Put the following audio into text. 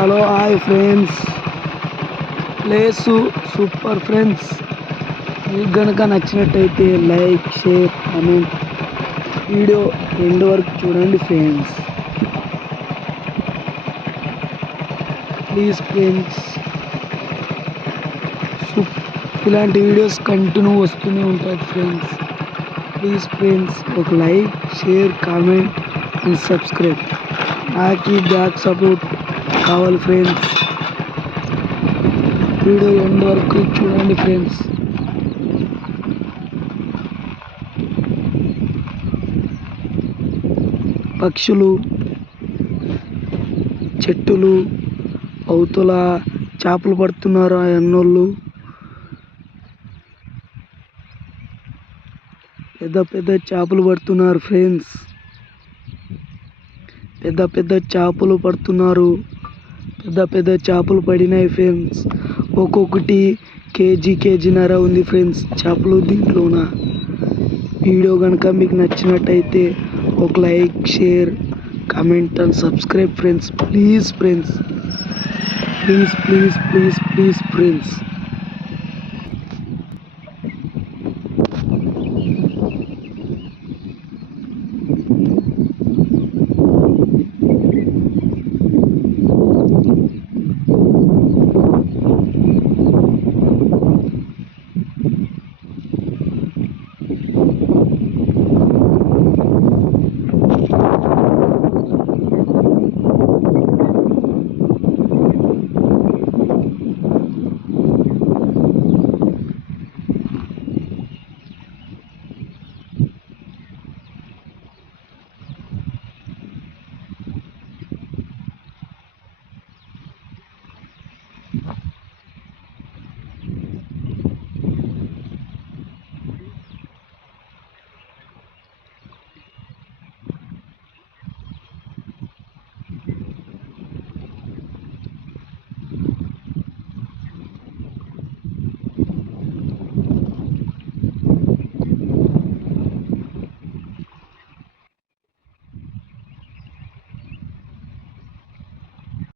Hello hi friends, place super friends. మీకు గనక నచ్చినట్టయితే like, share, comment, video end వరకు చూడండి ఫ్రెండ్స్. ప్లీజ్ ఫ్రెండ్స్, ఇలాంటి వీడియోస్ కంటిన్యూ వస్తూనే ఉంటాయి ఫ్రెండ్స్. ప్లీజ్ ఫ్రెండ్స్, ఒక like, share, comment and subscribe. నాకు ఈ బ్యాక్ సపోర్ట్ కావాలి ఫ్రెండ్స్. వీడియో ఎండ్ వరకు చూడండి ఫ్రెండ్స్. పక్షులు, చెట్టులు, అవతల చేపలు పడుతున్నారు ఆ అన్నోళ్ళు. పెద్ద పెద్ద చేపలు పడుతున్నారు ఫ్రెండ్స్. పెద్ద పెద్ద చేపలు పడుతున్నారు. పెద్ద పెద్ద చేపలు పడినాయి ఫ్రెండ్స్. ఒక్కొక్కటి కేజీన్నర ఉంది ఫ్రెండ్స్ చేపలు దీంట్లోన. వీడియో కనుక మీకు నచ్చినట్టయితే ఒక like, share, comment and subscribe friends. Please friends, please please please please friends.